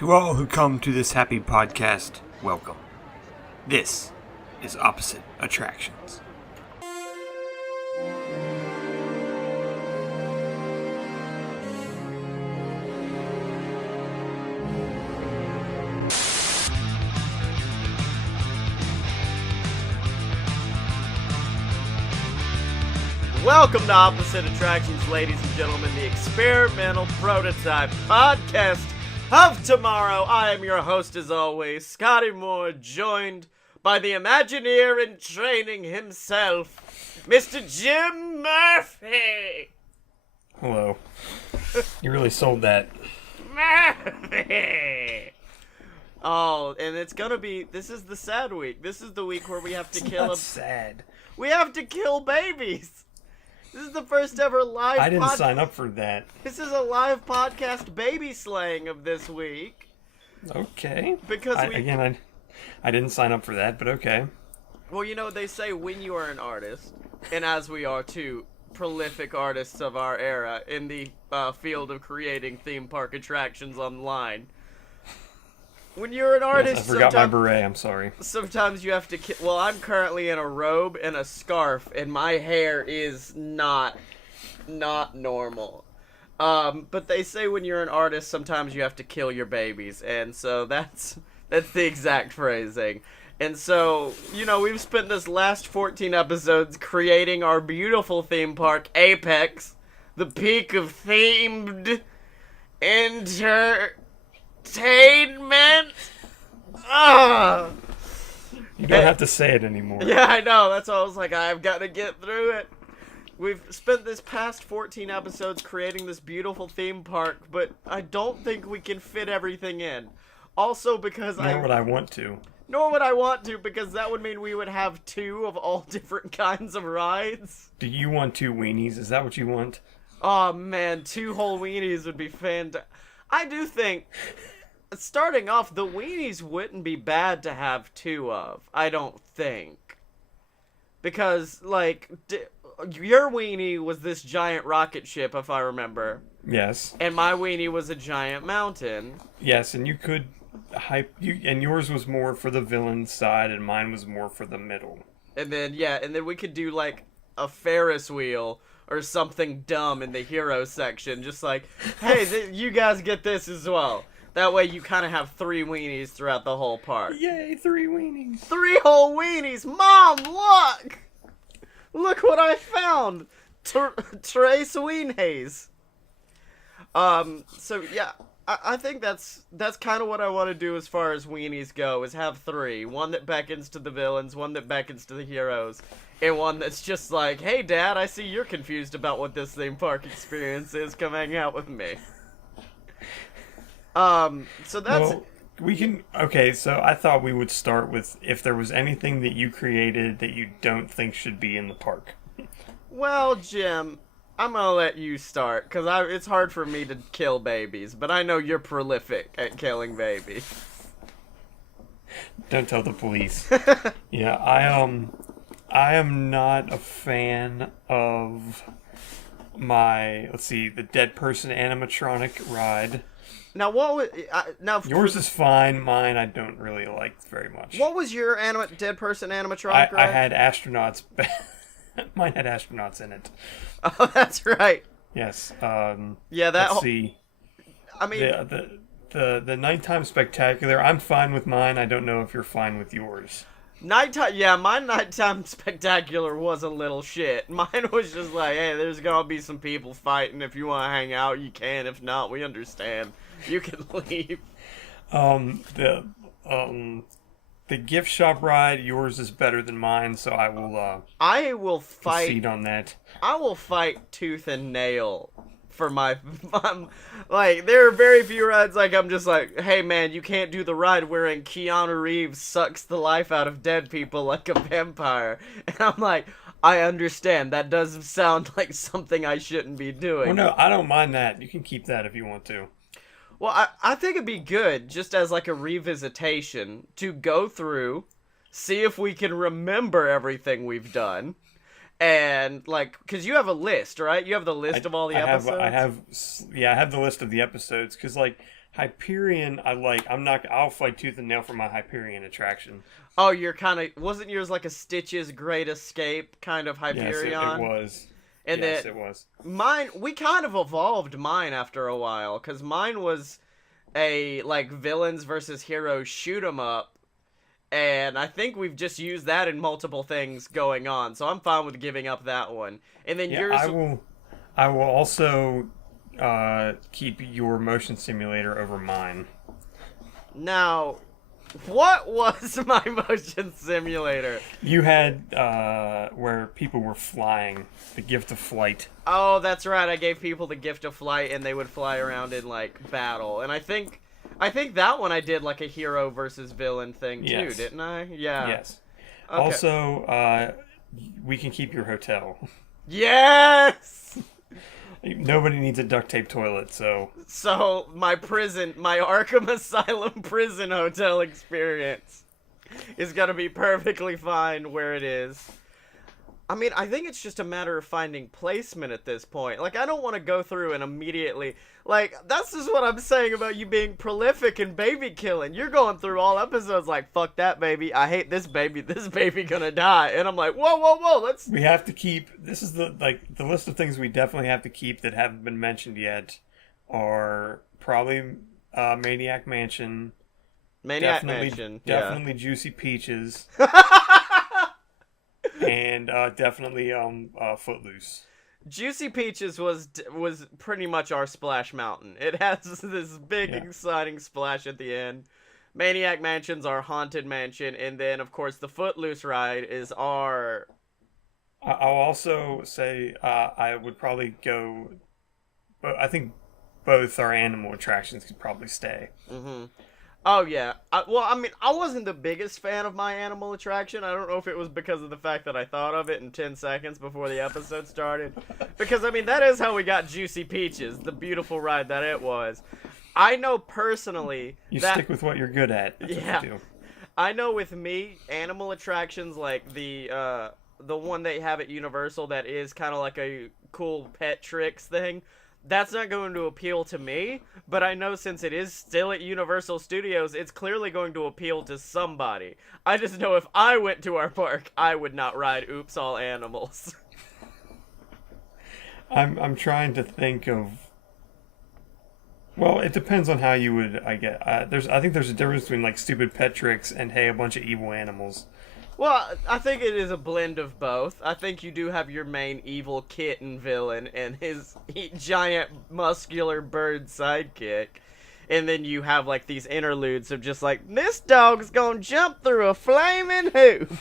To all who come to this happy podcast, welcome. This is Opposite Attractions. Welcome to Opposite Attractions, ladies and gentlemen, the experimental prototype podcast of tomorrow. I am your host, as always, Scotty Moore, joined by the Imagineer in training himself, Mr. Jim Murphy. Hello. You really sold that. Murphy. Oh, and it's gonna be, this is the sad week. This is the week where we have to kill sad. We have to kill babies. This is the first ever live I didn't sign up for that. This is a live podcast baby slaying of this week. Okay. Because I didn't sign up for that, but okay. Well, you know, they say when you are an artist, and as we are two prolific artists of our era in the field of creating theme park attractions online, when you're an artist, yes, I forgot my beret, I'm sorry. Sometimes you have to well, I'm currently in a robe and a scarf, and my hair is not normal. But they say when you're an artist, sometimes you have to kill your babies, and so that's the exact phrasing. And so, you know, we've spent this last 14 episodes creating our beautiful theme park, Apex, the peak of themed entertainment. You don't have to say it anymore. Yeah, I know. That's why I was like, I've got to get through it. We've spent this past 14 episodes creating this beautiful theme park, but I don't think we can fit everything in. Also because Nor would I want to. Nor would I want to, because that would mean we would have two of all different kinds of rides. Do you want two weenies? Is that what you want? Oh man, two whole weenies would be fantastic. I do think, starting off, the weenies wouldn't be bad to have two of, I don't think. Because, like, your weenie was this giant rocket ship, if I remember. Yes. And my weenie was a giant mountain. Yes, and you could and yours was more for the villain side, and mine was more for the middle. And then, we could do, like, a Ferris wheel or something dumb in the hero section. Just like, hey, you guys get this as well. That way you kind of have three weenies throughout the whole park. Yay, 3 weenies. 3 whole weenies! Mom, look! Look what I found! Trace Weenhays. So yeah, I think that's kind of what I want to do as far as weenies go, is have 3. One that beckons to the villains, one that beckons to the heroes, and one that's just like, hey Dad, I see you're confused about what this theme park experience is, come hang out with me. So that's... Well, we can... Okay, so I thought we would start with if there was anything that you created that you don't think should be in the park. Well, Jim, I'm gonna let you start, because it's hard for me to kill babies, but I know you're prolific at killing babies. Don't tell the police. Yeah, I am not a fan of the dead person animatronic ride. Now, what was... Yours is fine, mine I don't really like very much. What was your dead person animatronic ride? I had astronauts. Mine had astronauts in it. Oh, that's right. Yes. Yeah, that... Let's see. I mean... The nighttime spectacular, I'm fine with mine. I don't know if you're fine with yours. Nighttime... Yeah, my nighttime spectacular was a little shit. Mine was just like, hey, there's gonna be some people fighting. If you want to hang out, you can. If not, we understand. You can leave. The gift shop ride, yours is better than mine, so I will fight concede on that. I will fight tooth and nail for my like, there are very few rides like I'm just like, hey man, you can't do the ride wherein Keanu Reeves sucks the life out of dead people like a vampire. And I'm like, I understand, that does sound like something I shouldn't be doing. Well, no, I don't mind that. You can keep that if you want to. Well, I think it'd be good, just as like a revisitation, to go through, see if we can remember everything we've done, And, like, because you have a list, right? You have the list of all the episodes? I have the list of the episodes, because, like, Hyperion, I like. I'll fight tooth and nail for my Hyperion attraction. Oh, you're kind of wasn't yours like a Stitch's Great Escape kind of Yes, Hyperion? it was. And Yes, then it was. mine, we kind of evolved mine after a while, because mine was a, like, villains versus heroes shoot 'em up, and I think we've just used that in multiple things going on, so I'm fine with giving up that one. And then Yeah, yours, I will also keep your motion simulator over mine. now, what was my motion simulator? You had where people were flying, the gift of flight. Oh, that's right, I gave people the gift of flight, and they would fly around in, like, battle, and I think that one I did, like, a hero versus villain thing, too, Yes. didn't I? Yeah. Yes. Okay. Also, we can keep your hotel. Yes! Nobody needs a duct tape toilet, so So, my Arkham Asylum prison hotel experience is gonna be perfectly fine where it is. I mean, I think it's just a matter of finding placement at this point. Like, I don't want to go through and immediately... Like, that's just what I'm saying about you being prolific and baby killing. You're going through all episodes like, fuck that baby, I hate this baby gonna die. And I'm like, whoa, let's... we have to keep. This is the list of things we definitely have to keep that haven't been mentioned yet are probably Maniac Mansion. Maniac Mansion, yeah. Definitely Juicy Peaches. And definitely Footloose. Juicy Peaches was pretty much our Splash Mountain. It has this big, exciting splash at the end. Maniac Mansion's our Haunted Mansion, and then, of course, the Footloose ride is our... I'll also say I would probably go... I think both our animal attractions could probably stay. Mm-hmm. Oh, yeah. Well, I mean, I wasn't the biggest fan of my animal attraction. I don't know if it was because of the fact that I thought of it in 10 seconds before the episode started. Because, I mean, that is how we got Juicy Peaches, the beautiful ride that it was. I know personally You that... stick with what you're good at. That's what you do. I know with me, animal attractions like the one they have at Universal that is kind of like a cool pet tricks thing, that's not going to appeal to me, but I know since it is still at Universal Studios, it's clearly going to appeal to somebody. I just know if I went to our park, I would not ride Oops All Animals. I'm trying to think of... Well, it depends on how you would, I get. I think there's a difference between, like, stupid pet tricks and, hey, a bunch of evil animals. Well, I think it is a blend of both. I think you do have your main evil kitten villain and his giant muscular bird sidekick. And then you have, like, these interludes of just like, this dog's gonna jump through a flaming hoop.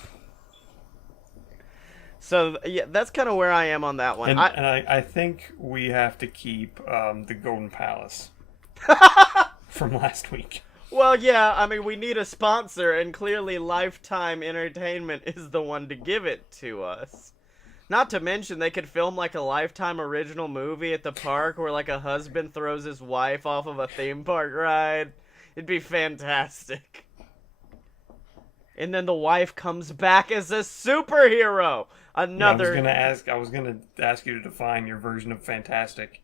So, yeah, that's kind of where I am on that one. And I think we have to keep the Golden Palace from last week. Well, yeah, I mean, we need a sponsor, and clearly Lifetime Entertainment is the one to give it to us. Not to mention, they could film, like, a Lifetime original movie at the park where, like, a husband throws his wife off of a theme park ride. It'd be fantastic. And then the wife comes back as a superhero! Another... Yeah, I was gonna ask you to define your version of fantastic.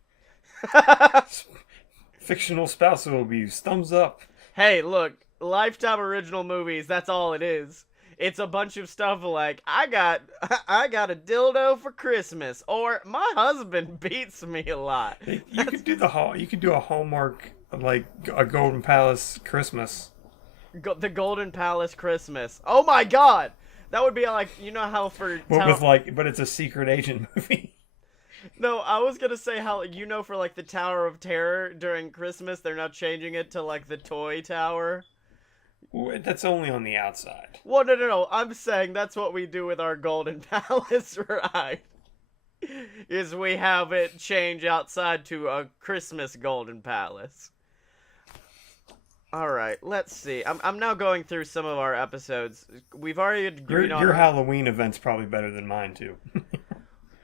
Fictional spousal abuse. Thumbs up. Hey, look, Lifetime original movies, that's all it is. It's a bunch of stuff like, I got a dildo for Christmas, or my husband beats me a lot. You could do a Hallmark, like a Golden Palace Christmas. The Golden Palace Christmas. Oh my god! That would be like, you know how for... But it's a secret agent movie. No, I was gonna say how, you know, for, like, the Tower of Terror during Christmas, they're now changing it to, like, the Toy Tower. That's only on the outside. Well, no. I'm saying that's what we do with our Golden Palace ride. Is we have it change outside to a Christmas Golden Palace. Alright, let's see. I'm now going through some of our episodes. We've already agreed on... Your Halloween event's probably better than mine, too.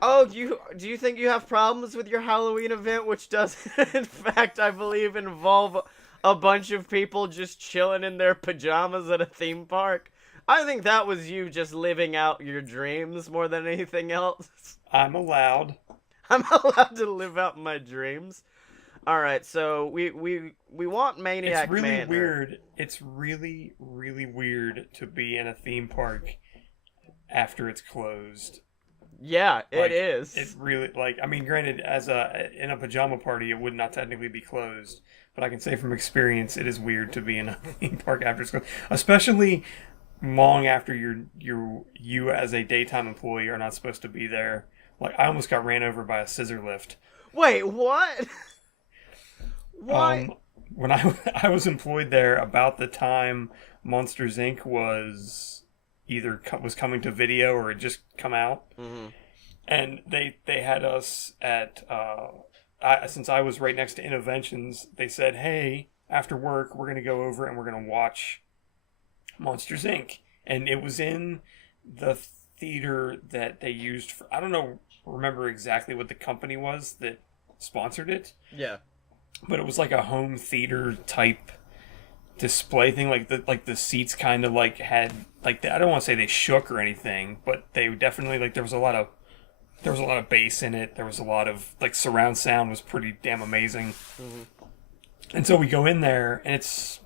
Oh, do you think you have problems with your Halloween event, which does, in fact, I believe, involve a bunch of people just chilling in their pajamas at a theme park? I think that was you just living out your dreams more than anything else. I'm allowed. I'm allowed to live out my dreams. All right, so we want Maniac It's really Manor. weird. It's really, really weird to be in a theme park after it's closed. Yeah, it Like, is. It really, like, I mean, granted, in a pajama party, it would not technically be closed, but I can say from experience, it is weird to be in a theme park after it's closed, especially long after you as a daytime employee are not supposed to be there. Like, I almost got ran over by a scissor lift. Wait, what? Why? When I was employed there about the time Monsters Inc. was was coming to video or had just come out, and they had us at since I was right next to Interventions, they said, "Hey, after work, we're gonna go over and we're gonna watch Monsters Inc." And it was in the theater that they used for, I don't know, remember exactly what the company was that sponsored it, Yeah. but it was like a home theater type display thing. Like the seats kind of like had like I don't want to say they shook or anything, but they definitely like there was a lot of bass in it. There was a lot of like surround sound was pretty damn amazing. And so we go in there and it's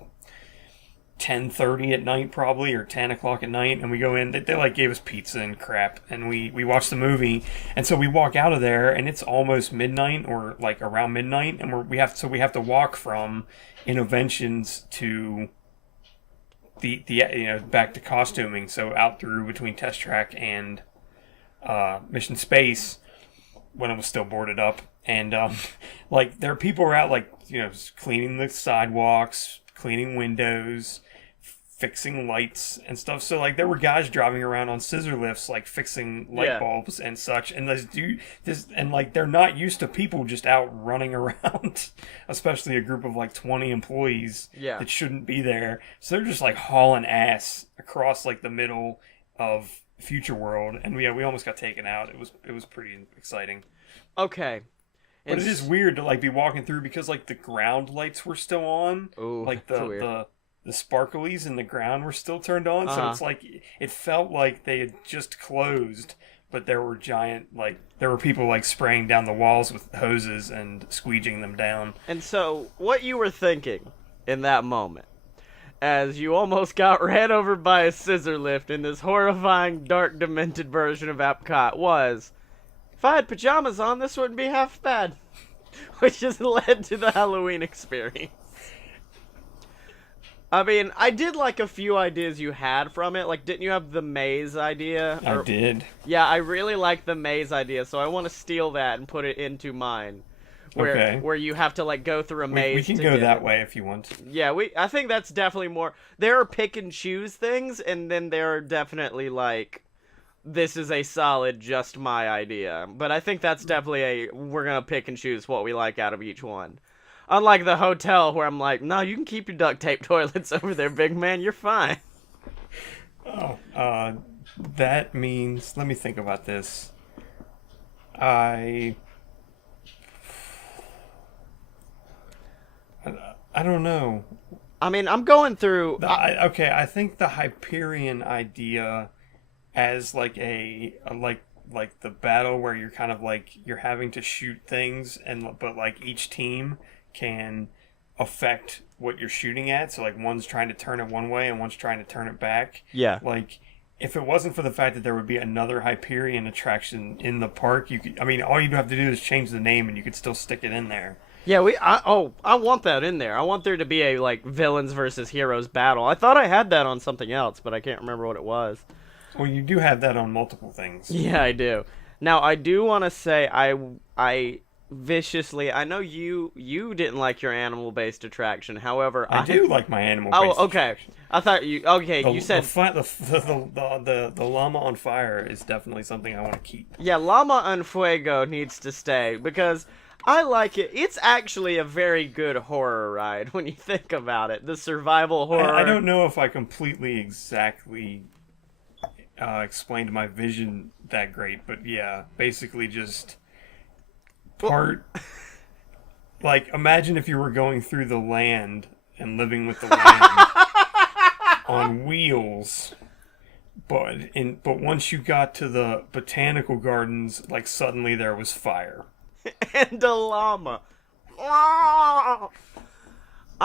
10:30 at night probably, or 10 o'clock at night, and we go in. They like gave us pizza and crap, and we watched the movie. And so we walk out of there and it's almost midnight, or like around midnight, and we have to walk from Interventions to the back to costuming, so out through between Test Track and Mission Space when it was still boarded up. And like there are people who are out like cleaning the sidewalks, cleaning windows, fixing lights and stuff. So like there were guys driving around on scissor lifts, like fixing light bulbs and such. And and like they're not used to people just out running around, especially a group of like 20 employees that shouldn't be there. So they're just like hauling ass across like the middle of Future World, and we almost got taken out. It was pretty exciting. Okay. But it is weird to like be walking through because like the ground lights were still on. Ooh, like that's weird. the sparklies in the ground were still turned on, so it's like it felt like they had just closed, but there were people like spraying down the walls with hoses and squeegeeing them down. And so, what you were thinking in that moment, as you almost got ran over by a scissor lift in this horrifying, dark, demented version of Epcot was, if I had pajamas on, this wouldn't be half bad. Which has led to the Halloween experience. I mean, I did like a few ideas you had from it. Like, didn't you have the maze idea? I did. Yeah, I really like the maze idea, so I want to steal that and put it into mine. Where you have to like go through a maze. We can go that way if you want. Yeah, I think that's definitely more. There are pick and choose things, and then there are definitely like, this is a solid just my idea. But I think that's definitely we're gonna pick and choose what we like out of each one. Unlike the hotel where I'm like, no, you can keep your duct tape toilets over there, big man. You're fine. Oh, that means, let me think about this. I don't know. I mean, I'm going through. I think the Hyperion idea as like like the battle where you're kind of like you're having to shoot things, but like each team can affect what you're shooting at. So like one's trying to turn it one way and one's trying to turn it back. Yeah. Like if it wasn't for the fact that there would be another Hyperion attraction in the park, all you'd have to do is change the name and you could still stick it in there. Yeah, I want that in there. I want there to be a like villains versus heroes battle. I thought I had that on something else, but I can't remember what it was. Well, you do have that on multiple things. Yeah, I do. Now, I do want to say I viciously. I know you didn't like your animal-based attraction. However, I do like my animal-based. Oh, okay. attraction. I thought you. Okay, you said the llama on fire is definitely something I want to keep. Yeah, Llama en Fuego needs to stay because I like it. It's actually a very good horror ride when you think about it. The survival horror. I don't know if I completely exactly explained my vision that great, but yeah, basically just like imagine if you were going through the land and living with the land on wheels, but once you got to the botanical gardens, like suddenly there was fire and a llama. I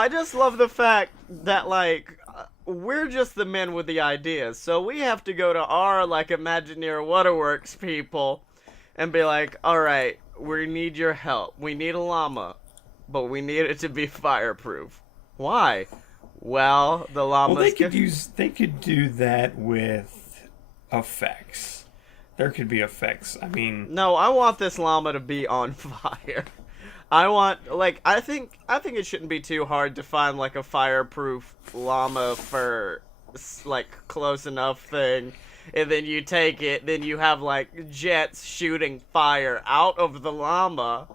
just love the fact that, like, we're just the men with the ideas, so we have to go to our, like, Imagineer Waterworks people and be like, alright, we need your help. We need a llama, but we need it to be fireproof. Why? Well, the llamas... Well, they could do that with effects. There could be effects. I mean... No, I want this llama to be on fire. I think it shouldn't be too hard to find, like, a fireproof llama for, like, close enough thing. And then you take it, then you have, like, jets shooting fire out of the llama.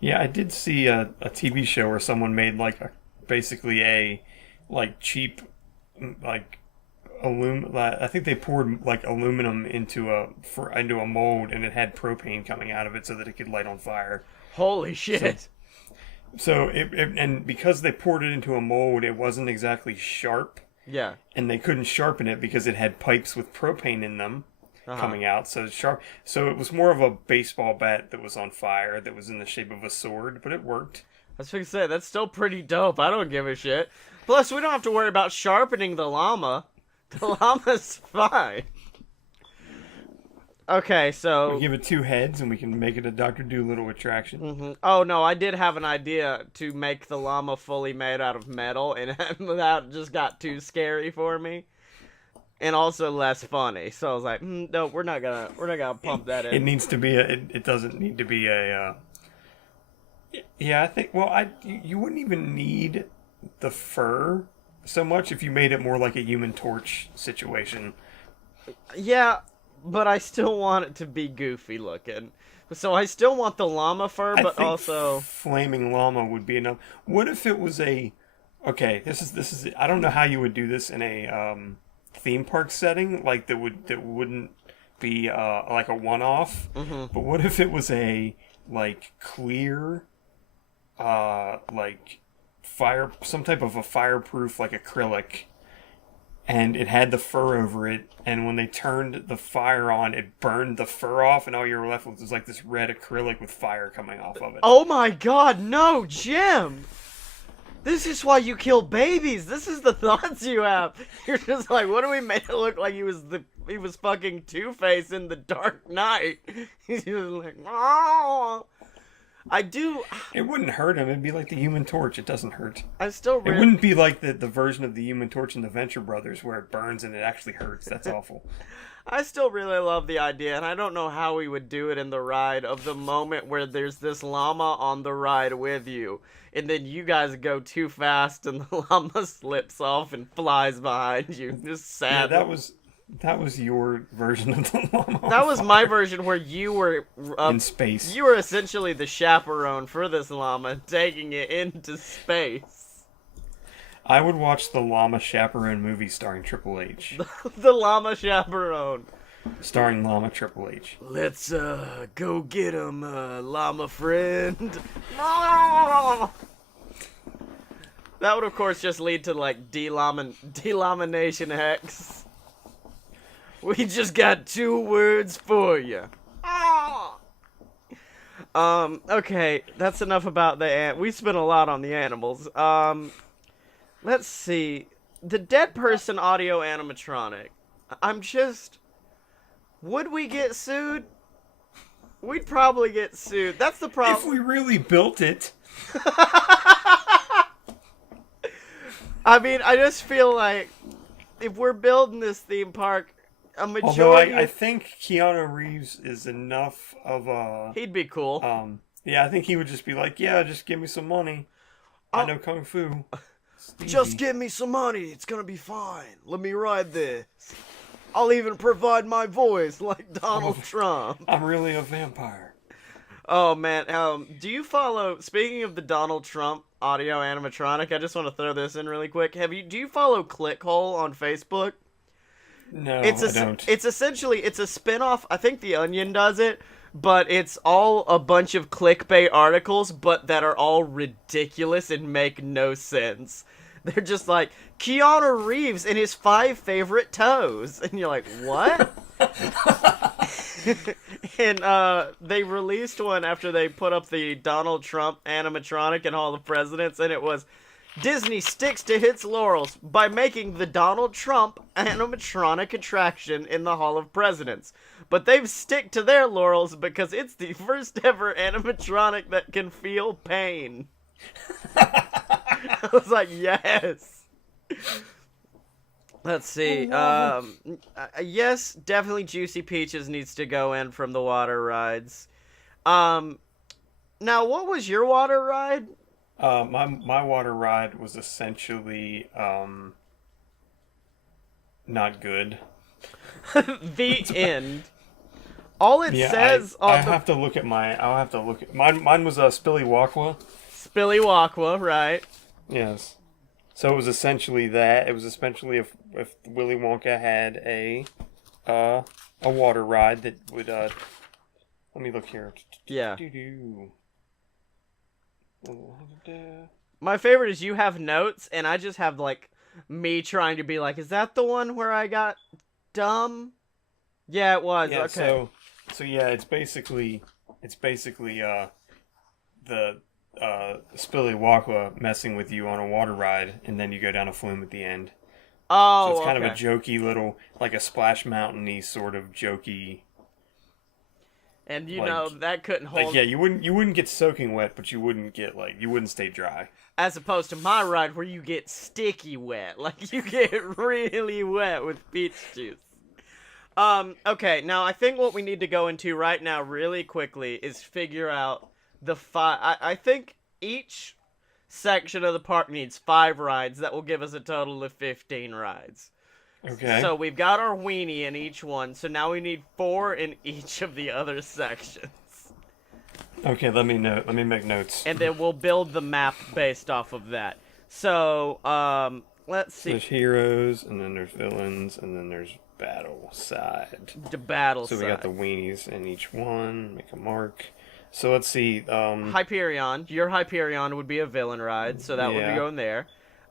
Yeah, I did see a TV show where someone made, like, basically a, like, cheap, like, I think they poured, like, aluminum into a mold, and it had propane coming out of it so that it could light on fire. Holy shit. So and because they poured it into a mold, it wasn't exactly sharp. Yeah. And they couldn't sharpen it because it had pipes with propane in them coming out. So it's sharp. So it was more of a baseball bat that was on fire that was in the shape of a sword, but it worked. I was going to say, that's still pretty dope. I don't give a shit. Plus, we don't have to worry about sharpening the llama. The llama's fine. Okay, so... We give it 2 heads, and we can make it a Dr. Dolittle attraction. Mm-hmm. Oh, no, I did have an idea to make the llama fully made out of metal, and that just got too scary for me. And also less funny. So I was like, no, we're not gonna pump that in. It needs to be it doesn't need to be a... Yeah, I think... Well, you wouldn't even need the fur so much if you made it more like a Human Torch situation. Yeah... But I still want it to be goofy looking. So I still want the llama fur, but also... Flaming llama would be enough. What if it was a... Okay, this is. I don't know how you would do this in a theme park setting, like that wouldn't be like a one-off. Mm-hmm. But what if it was a like clear, like some type of a fireproof like acrylic. And it had the fur over it, and when they turned the fire on, it burned the fur off, and all you were left with was like this red acrylic with fire coming off of it. Oh my god, no, Jim! This is why you kill babies! This is the thoughts you have! You're just like, what do we make it look like he was fucking Two-Face in The Dark Knight? He's just like, oh! It wouldn't hurt him. It'd be like the Human Torch. It doesn't hurt. It wouldn't be like the version of the Human Torch in the Venture Brothers where it burns and it actually hurts. That's awful. I still really love the idea, and I don't know how we would do it in the ride of the moment where there's this llama on the ride with you, and then you guys go too fast and the llama slips off and flies behind you. Just sad. Yeah, that was your version of the llama. That was my version where you were... in space. You were essentially the chaperone for this llama, taking it into space. I would watch the Llama Chaperone movie starring Triple H. The Llama Chaperone. Starring Llama Triple H. Let's, go get him, llama friend. No! That would, of course, just lead to, like, delamination hex. We just got 2 words for you. Okay, that's enough about the we spent a lot on the animals. Let's see. The dead person audio animatronic. Would we get sued? We'd probably get sued. That's the problem. If we really built it. I mean, I just feel like if we're building this theme park, a majority... Although I think Keanu Reeves is enough of a... He'd be cool. Yeah, I think he would just be like, yeah, just give me some money. I know Kung Fu. Just give me some money. It's gonna be fine. Let me ride this. I'll even provide my voice like Donald Trump. I'm really a vampire. Oh, man. Do you follow... Speaking of the Donald Trump audio animatronic, I just want to throw this in really quick. Do you follow Clickhole on Facebook? No, I don't. It's essentially, it's a spin-off. I think The Onion does it, but it's all a bunch of clickbait articles, but that are all ridiculous and make no sense. They're just like, Keanu Reeves and his 5 favorite toes. And you're like, what? And they released one after they put up the Donald Trump animatronic in Hall of Presidents, and it was Disney sticks to its laurels by making the Donald Trump animatronic attraction in the Hall of Presidents. But they've stick to their laurels because it's the first ever animatronic that can feel pain. I was like, yes. Let's see. Yes, definitely Juicy Peaches needs to go in from the water rides. Now, what was your water ride? My water ride was essentially not good. The end. All it says on I'll have to look at mine was Spilly Walkwa. Spilly Walkwa, right? Yes. So it was essentially that. It was essentially if Willy Wonka had a water ride that would let me look here. Yeah. Doo-doo. My favorite is you have notes, and I just have, like, me trying to be like, is that the one where I got dumb? Yeah, it was. Yeah, okay. So yeah, it's basically the Spilly Walkwa messing with you on a water ride, and then you go down a flume at the end. Oh, So it's kind okay. of a jokey little, like a Splash Mountain-y sort of jokey. And you like- know that couldn't hold. Like, yeah, you wouldn't get soaking wet, but you wouldn't stay dry. As opposed to my ride where you get sticky wet, like you get really wet with peach juice. Okay, now I think what we need to go into right now, really quickly, is figure out the I think each section of the park needs 5 rides. That will give us a total of 15 rides. Okay. So we've got our weenie in each one, so now we need 4 in each of the other sections. Okay, let me make notes. And then we'll build the map based off of that. So, let's see. There's heroes, and then there's villains, and then there's battle side. The battle So side. we got the weenies in each one. Make a mark. So let's see. Hyperion. Your Hyperion would be a villain ride, so that would be Yeah. going there.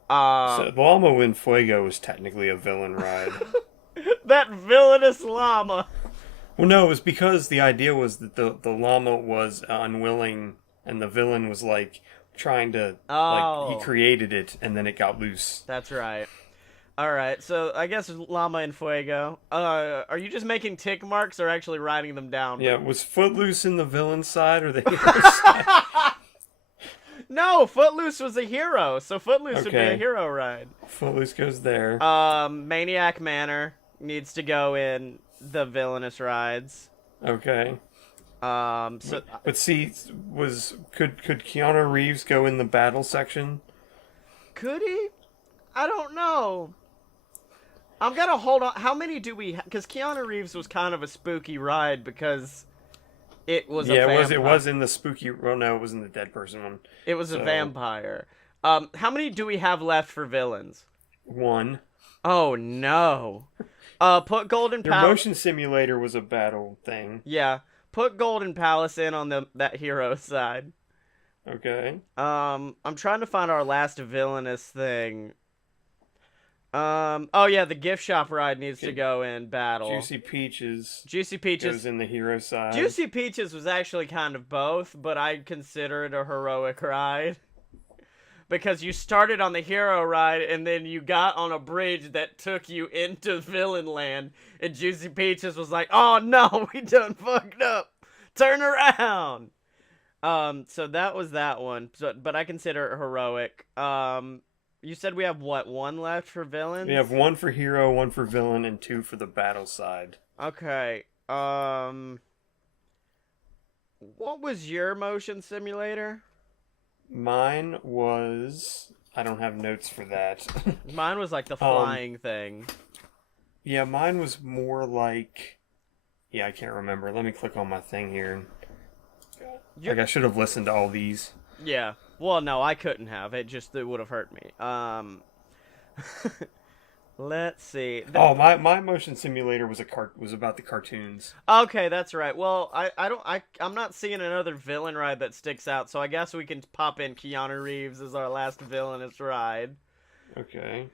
So Llama in Fuego is technically a villain ride. That villainous llama. Well, no, it was because the idea was that the llama was unwilling, and the villain was like trying to Oh. like he created it, and then it got loose. That's right. Alright, so I guess Llama and Fuego. Are you just making tick marks or actually writing them down? Yeah, was Footloose in the villain side or the hero side? No, Footloose was a hero, so Footloose would be a Okay. hero ride. Footloose goes there. Maniac Manor needs to go in the villainous rides. Okay. So But see, could Keanu Reeves go in the battle section? could he? I don't know. I'm gonna hold on. How many do we? Because Keanu Reeves was kind of a spooky ride because it was a Yeah, vampire. it was in the spooky. Well, no, it was in the dead person one. It was a so- vampire. How many do we have left for villains? One. Oh no. Put Golden Your Palace. motion simulator was a battle thing. Yeah, put Golden Palace in on that hero side. Okay. I'm trying to find our last villainous thing. Oh yeah, the gift shop ride needs to go in battle. Juicy Peaches Juicy Peaches. goes in the hero side. Juicy Peaches was actually kind of both, but I'd consider it a heroic ride. Because you started on the hero ride, and then you got on a bridge that took you into villain land, and Juicy Peaches was like, oh no, we done fucked up. Turn around. So that was that one, but I consider it heroic. You said we have, what, 1 left for villains? We have 1 for hero, 1 for villain, and 2 for the battle side. Okay, what was your motion simulator? Mine was. I don't have notes for that. Mine was like the flying thing. Yeah, mine was more like. Yeah, I can't remember. Let me click on my thing here. Like, I should have listened to all these. Yeah. Well, no, I couldn't have. It would have hurt me. Let's see. Oh, my motion simulator was was about the cartoons. Okay, that's right. Well, I'm not seeing another villain ride that sticks out, so I guess we can pop in Keanu Reeves as our last villainous ride. Okay.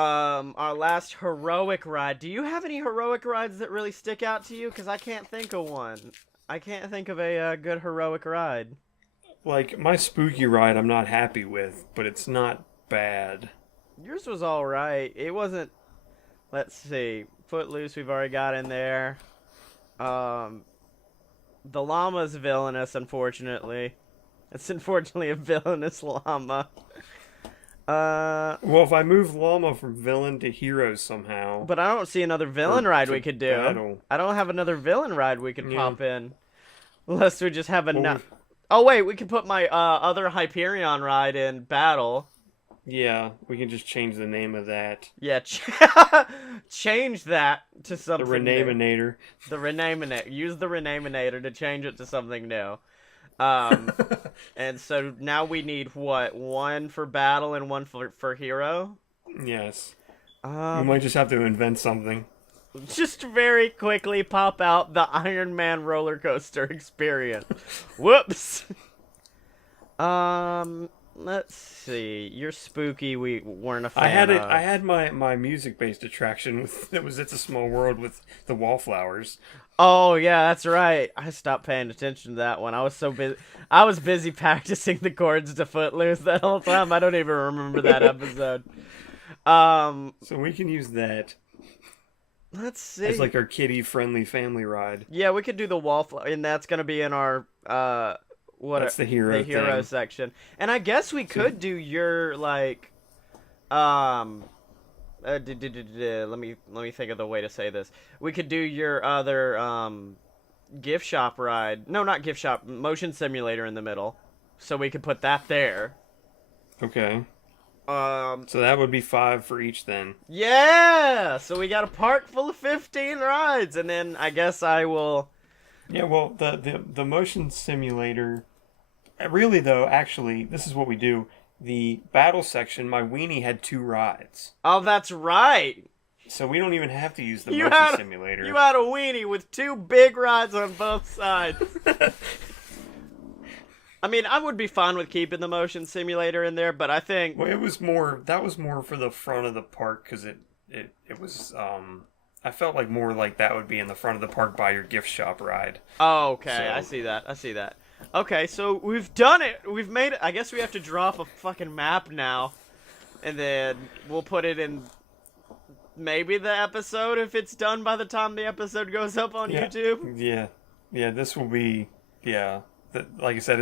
Our last heroic ride. Do you have any heroic rides that really stick out to you? Because I can't think of one. I can't think of a good heroic ride. Like, my spooky ride I'm not happy with, but it's not bad. Yours was alright. It wasn't... Let's see. Footloose we've already got in there. The llama's villainous, unfortunately. It's unfortunately a villainous llama. Well, if I move Llama from villain to hero somehow... But I don't see another villain Or ride to we could do. battle. I don't have another villain ride we could Yeah. pop in. Unless we just have a... Well, Oh, wait, we could put my other Hyperion ride in battle. yeah, we can just change the name of that. Yeah, change that to The something new. Renaminator. The Renaminator. Use the Renaminator to change it to something new. And so now we need, what, one for battle and one for hero? Yes. We Um, might just have to invent something. just very quickly pop out the Iron Man roller coaster experience. Whoops. Let's see. You're spooky. We weren't a fan I had it. of. I had my music based attraction with it was It's a Small World with the wallflowers. Oh yeah, that's right. I stopped paying attention to that one. I was so busy. I was busy practicing the chords to Footloose that whole time. I don't even remember that episode. So we can use that Let's see. as like our kiddie friendly family ride. Yeah, we could do the wallflower, and that's gonna be in our That's the hero thing. section. And I guess we could do your like, let me think of the way to say this. We could do your other gift shop ride. No, not gift shop. Motion simulator in the middle, so we could put that there. Okay. So that would be 5 for each then. yeah. So we got a park full of 15 rides, and then I guess I will. Yeah, well, the motion simulator. Really, though, actually, this is what we do. The battle section, my weenie had 2 rides, Oh, that's right. so we don't even have to use the You motion had simulator. You had a weenie with 2 big rides on both sides. I mean, I would be fine with keeping the motion simulator in there, but I think Well, it was more. That was more for the front of the park because it was. I felt like more like that would be in the front of the park by your gift shop ride. Oh, okay, So- I see that. I see that. Okay, so we've done it. We've made it. I guess we have to draw up a fucking map now, and then we'll put it in maybe the episode if it's done by the time the episode goes up on YouTube. Yeah. This will be. Yeah. Like I said,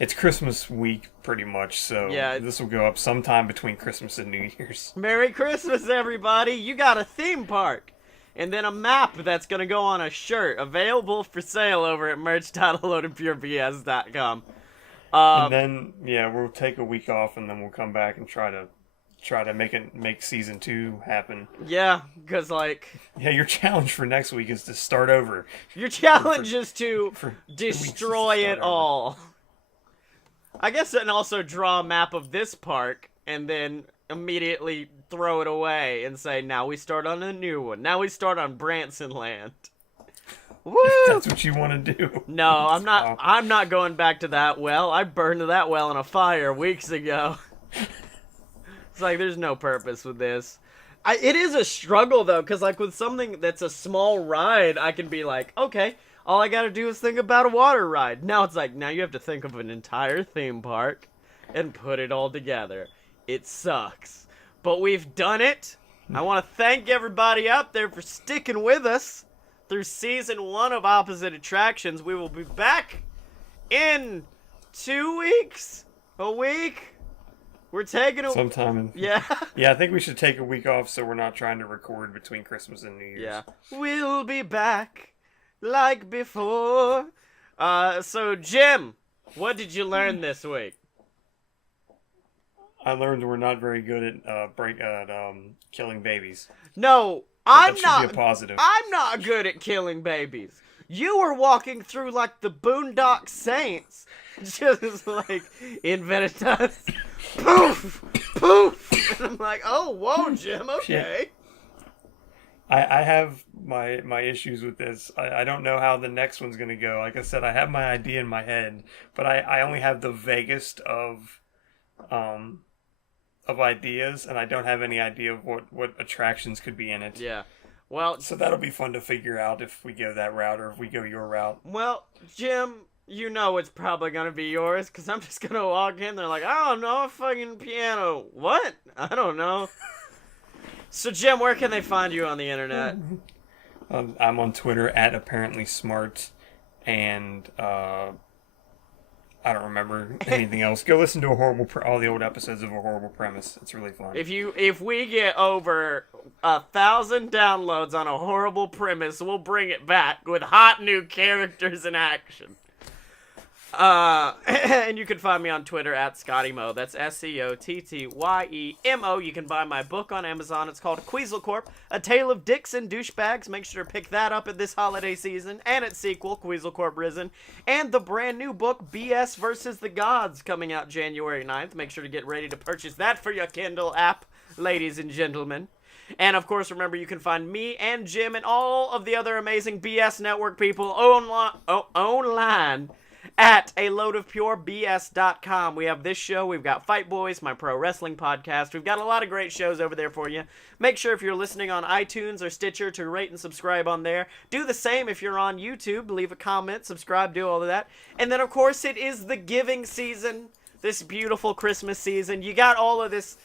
it's Christmas week pretty much. So Yeah. this will go up sometime between Christmas and New Year's. Merry Christmas, everybody! You got a theme park! And then a map that's gonna go on a shirt, available for sale over at merch.loadedpurebs.com. And then we'll take a week off and then we'll come back and try to make season 2 happen. Yeah, because, like, Yeah, your challenge for next week is to start over. your challenge is to For 2 weeks destroy to it start over. all. I guess and also draw a map of this park and then immediately throw it away and say, now we start on a new one. Now we start on Branson Land. Woo! That's what you want to do. No, I'm not. Oh. I'm not going back to that well. I burned that well in a fire weeks ago. It's like there's no purpose with this. It is a struggle though, because like with something that's a small ride, I can be like, okay, all I gotta do is think about a water ride. Now it's like, now you have to think of an entire theme park and put it all together. It sucks, but we've done it. I want to thank everybody out there for sticking with us through season 1 of Opposite Attractions. We will be back in 2 weeks, a week. We're taking a Sometime in. yeah. Yeah, I think we should take a week off so we're not trying to record between Christmas and New Year's. Yeah. We'll be back like before. So Jim, what did you learn this week? I learned we're not very good at killing babies. No, That I'm should not. be a positive. I'm not good at killing babies. You were walking through like the Boondock Saints, just like in Veritas, poof, poof, and I'm like, oh, whoa, Jim, okay. I have my issues with this. I don't know how the next one's gonna go. Like I said, I have my idea in my head, but I only have the vaguest of of ideas, and I don't have any idea of what attractions could be in it. Yeah. Well, So that'll be fun to figure out if we go that route or if we go your route. Jim, you know it's probably gonna be yours, because I'm just gonna walk in there like, I don't know, a fucking piano. What? I don't know. So, Jim, where can they find you on the internet? I'm on Twitter at apparently smart, and I don't remember anything else. Go listen to all the old episodes of A Horrible Premise. It's really fun. If we get over 1,000 downloads on A Horrible Premise, we'll bring it back with hot new characters in action. And you can find me on Twitter at ScottyMo. That's SCOTTYEMO. You can buy my book on Amazon. It's called Queasel A Tale of Dicks and Douchebags. Make sure to pick that up at this holiday season. And its sequel, Queasel Risen. And the brand new book, BS vs. the Gods, coming out January 9th. Make sure to get ready to purchase that for your Kindle app, ladies and gentlemen. And, of course, remember, you can find me and Jim and all of the other amazing BS Network people online at aloadofpurebs.com. We have this show. We've got Fight Boys, my pro wrestling podcast. We've got a lot of great shows over there for you. Make sure if you're listening on iTunes or Stitcher to rate and subscribe on there. Do the same if you're on YouTube. Leave a comment, subscribe, do all of that. And then, of course, it is the giving season. This beautiful Christmas season. You got all of this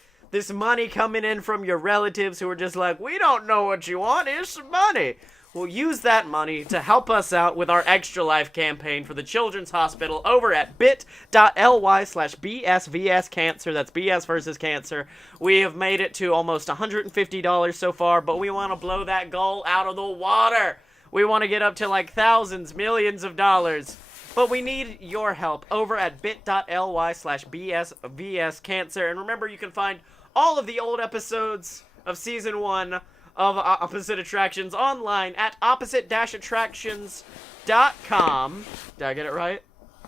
money coming in from your relatives who are just like, we don't know what you want. Here's some money. We'll use that money to help us out with our Extra Life campaign for the Children's Hospital over at bit.ly/BSVScancer. That's BS versus Cancer. We have made it to almost $150 so far, but we want to blow that goal out of the water. We want to get up to like thousands, millions of dollars. But we need your help over at bit.ly/BSVScancer. And remember, you can find all of the old episodes of Season 1 of Opposite Attractions online at opposite-attractions.com. Did I get it right?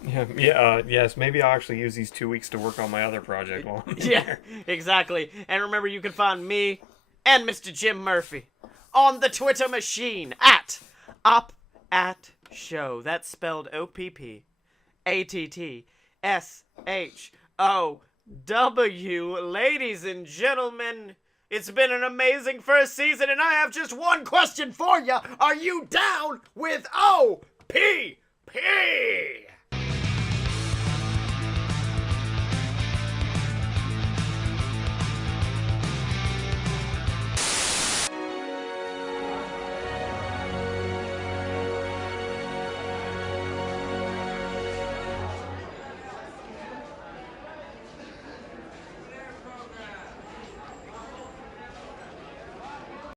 Yes, maybe I'll actually use these 2 weeks to work on my other project while I'm Yeah, here. exactly. And remember, you can find me and Mr. Jim Murphy on the Twitter machine at OpAtShow. That's spelled OPPATTSHOW. Ladies and gentlemen, it's been an amazing first season, and I have just one question for you. Are you down with OPP?